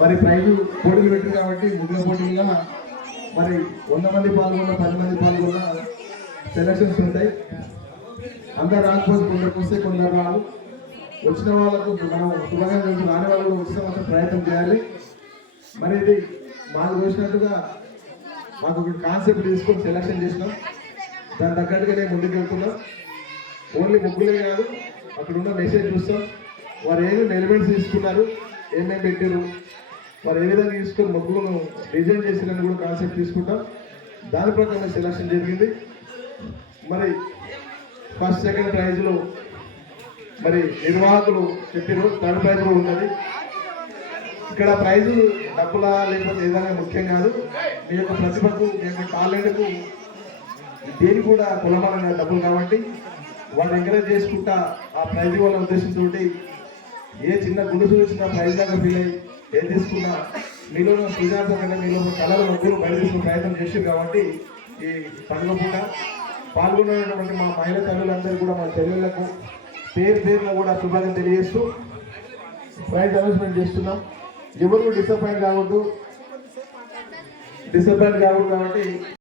మరి ప్రైజు పోటీలు పెట్టారు కాబట్టి ముగ్గుల పోటీలుగా మరి వంద మంది పాల్గొన్న పది మంది పాల్గొన్న సెలక్షన్స్ ఉంటాయి. అందరు రాకపోతే కొందరికి వస్తే కొందరు రాదు వచ్చిన వాళ్ళకు మనం శుభాకాంక్షలు రాని వాళ్ళు వచ్చిన మాత్రం ప్రయత్నం చేయాలి. మరి ఇది మాకు చూసినట్టుగా మాకు ఒక కాన్సెప్ట్ తీసుకొని సెలక్షన్ చేసినాం. దాని నేను ముందుకు వెళ్తున్నాం. ఓన్లీ ముగ్గులే కాదు అక్కడ ఉన్న మెసేజ్ చూస్తాం. వారు ఏమేమి ఎలిమెంట్స్ తీసుకున్నారు ఏమేమి పెట్టారు వారు ఏ విధంగా తీసుకొని ముగ్గులను డిజైన్ చేసిన కూడా కాన్సెప్ట్ తీసుకుంటాం. దాని ప్రకారం సెలక్షన్ జరిగింది. మరి ఫస్ట్ సెకండ్ ప్రైజ్లో మరి నిర్వాహకులు చెప్పారు థర్డ్ ప్రైజ్ కూడా ఉన్నది ఇక్కడ ప్రైజు డబ్బులా లేకపోతే ఏదైనా ముఖ్యం కాదు. మీ యొక్క ప్రతిభకు మీ యొక్క టాలెంట్కు దేని కూడా కులమానంగా డబ్బులు కాబట్టి వాళ్ళు ఎంకరేజ్ చేసుకుంటా ఆ ప్రైజ్ వాళ్ళ ఉద్దేశంతో ఏ చిన్న గుడి వచ్చినా ప్రైజ్ దాకా ఫీల్ అయ్యి ఏం తీసుకున్నా? మీలో సృజనాత్మక కంటే మీలో కళలు ముగ్గురు బయట తీసుకునే ప్రయత్నం చేసి కాబట్టి ఈ పండుగ పూట పాల్గొన్నటువంటి మా మహిళా తల్లులందరూ కూడా మా చెల్లెళ్ళకు పేరు పేరున కూడా శుభాకాంక్షలు తెలియజేస్తూ ప్రైజ్ అనౌన్స్మెంట్ చేస్తున్నాం. ఎవరు డిసప్పాయింట్ కావద్దు. డిసప్పాయింట్ కావద్దు కాబట్టి